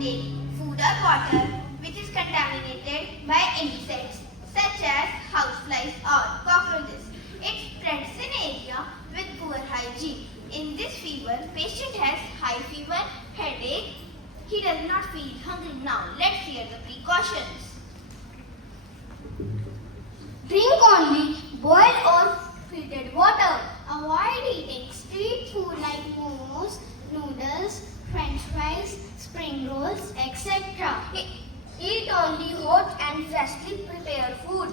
take food or water which is contaminated by insects such as houseflies or cockroaches. It spreads in area with poor hygiene. In this fever, patient has high fever, headache. He does not feel hungry. Now, let's hear the precautions. Drink only boiled or filtered water. Avoid eating street food like momos, noodles, french fries, spring rolls, etc. Eat only hot and freshly prepared food.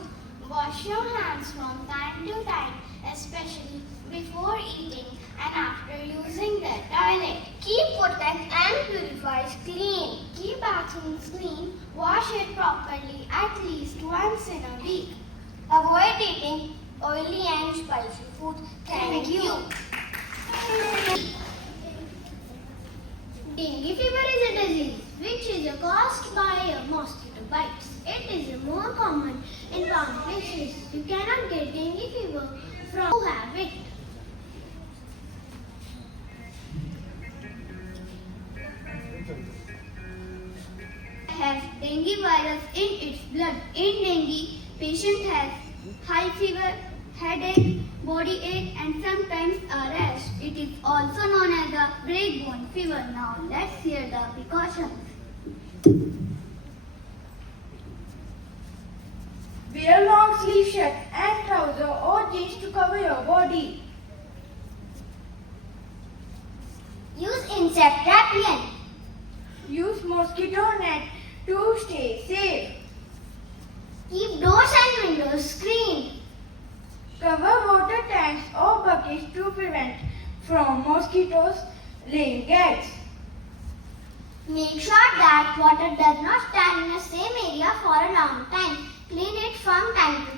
Wash your hands from time to time, especially before eating and after using the toilet. Keep potent and purifiers clean. Keep bathrooms clean. Wash it properly at least once in a week. Avoid eating oily and spicy food. Thank you. Dengue fever is a disease which is caused by mosquito bites. It is more common in warm places. You cannot get dengue fever from who have it. Has dengue virus in its blood. In dengue, patient has high fever, headache, body ache and sometimes a rash. It is also known as the breakbone fever. Now let's hear the precautions. Wear long sleeve shirt and trouser or jeans to cover your body. Use insect repellent. Use mosquito net to stay safe. Keep doors and windows screened. Cover water tanks or buckets to prevent from mosquitoes laying eggs. Make sure that water does not stand in the same area for a long time. Clean it from time to